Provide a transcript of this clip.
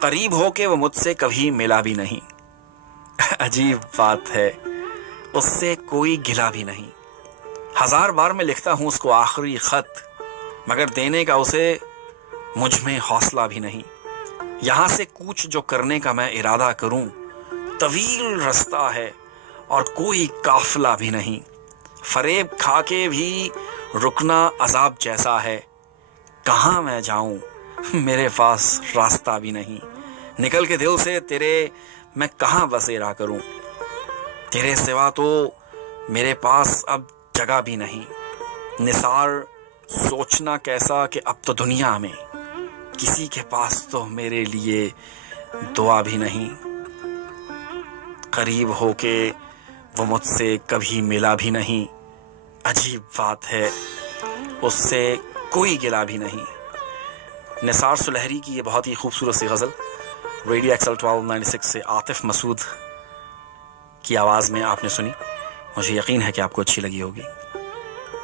قریب ہو کے وہ مجھ سے کبھی ملا بھی نہیں. عجیب بات ہے اس سے کوئی گلا بھی نہیں. 1000 بار میں لکھتا ہوں اس کو آخری خط، مگر دینے کا اسے مجھ میں حوصلہ بھی نہیں. یہاں سے کوچ جو کرنے کا میں ارادہ کروں، طویل رستہ ہے اور کوئی قافلہ بھی نہیں. فریب کھا کے بھی رکنا عذاب جیسا ہے. کہاں میں جاؤں میرے پاس راستہ بھی نہیں. نکل کے دل سے تیرے میں کہاں بسیرا کروں. تیرے سوا تو میرے پاس اب جگہ بھی نہیں. نثار سوچنا کیسا کہ اب تو دنیا میں کسی کے پاس تو میرے لیے دعا بھی نہیں. قریب ہو کے وہ مجھ سے کبھی ملا بھی نہیں. عجیب بات ہے اس سے کوئی گلا بھی نہیں. نثار سلیحری کی یہ بہت ہی خوبصورت سی غزل ریڈیو ایکسل 1296 سے عاطف مسعود کی آواز میں آپ نے سنی. مجھے یقین ہے کہ آپ کو اچھی لگی ہوگی.